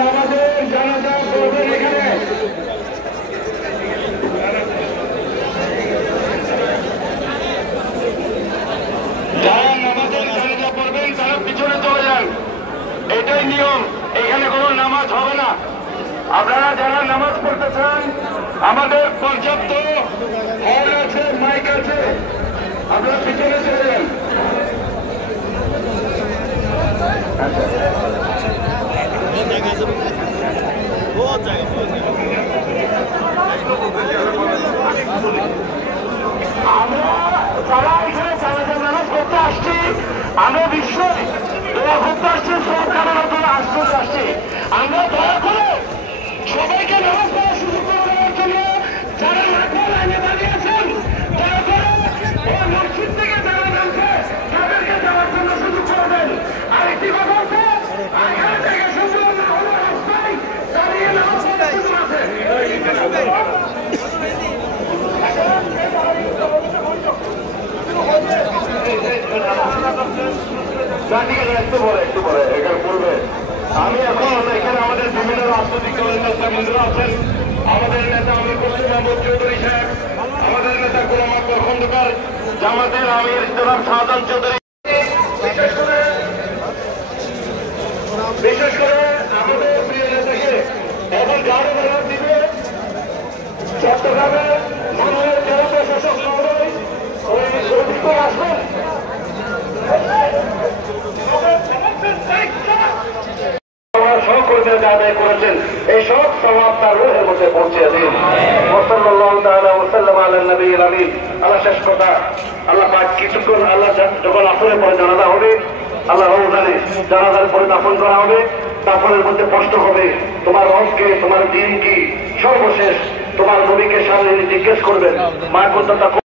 নামাজের জানাজা পড়বেন এখানে। যারা নামাজের জানাজা পড়বেন তারা পিছনে চলে যান, এটাই নিয়ম। এখানে কোনো নামাজ হবে না। আপনারা যারা নামাজ পড়তে চান, আমাদের পর্যাপ্ত হল আছে, মাইক আছে, আপনারা পিছনে চলে যান। আমরা যারা এখানে জানাজা নামাজ করতে আসছি, আমরা বিশ্বের দোয়া করতে আসছি, সরকারের নতুন আশ্রয় আসছি। আমরা দয়া করে সবাইকে নামাজ পড়ার সুযোগ করে দেওয়ার জন্য যারা মাঠে লাইনে দাঁড়িয়ে আছেন, দয়া করে ওই মসজিদ থেকে যারা নামছে তাদেরকে যাওয়ার জন্য সুযোগ করে দেন। আরেকটি কথা হচ্ছে, এখানে থেকে সুন্দর না হলে রাস্তায় দাঁড়িয়ে নামাজ পড়ার সুযোগ আছে। একটু পরে এখানে পূর্বে আমি এখন এখানে আমাদের বিভিন্ন রাজনৈতিক দলের নেতাবৃন্দরা আছেন। আমাদের নেতা আমির হোসেন মোহাম্মদ চৌধুরী সাহেব, আমাদের নেতা গোলাম আকবর খন্দকার, জামাতের আমির জনাব শাহজাহান চৌধুরী, বিশেষ করে আমাদের প্রিয় নেতাকে এখন গাড়ি ভাড়া দিবে চট্টগ্রামে মাননীয় জেলা প্রশাসক মহোদয় ওই অধিকার আসবেন। সহকর্মীরা আদায় করেছেন, এই সব সওয়াব তার রূহের মধ্যে পৌঁছে দিন। সাল্লাল্লাহু তাআলা ওয়া সাল্লাম আলা নবিয়িল আমিন। আল্লাহ শেষ কথা, আল্লাহ পাক কিছুক্ষণ আল্লাহ যখন আসরের পরে জানাজা হবে, আল্লাহ জানে জানাজার পরে দাফন করা হবে, দাফনের মধ্যে কষ্ট হবে। তোমার রবকে, তোমার দিন কি, সর্বশেষ তোমার নবীকে সামনে জিজ্ঞেস করবেন, মা কোনটা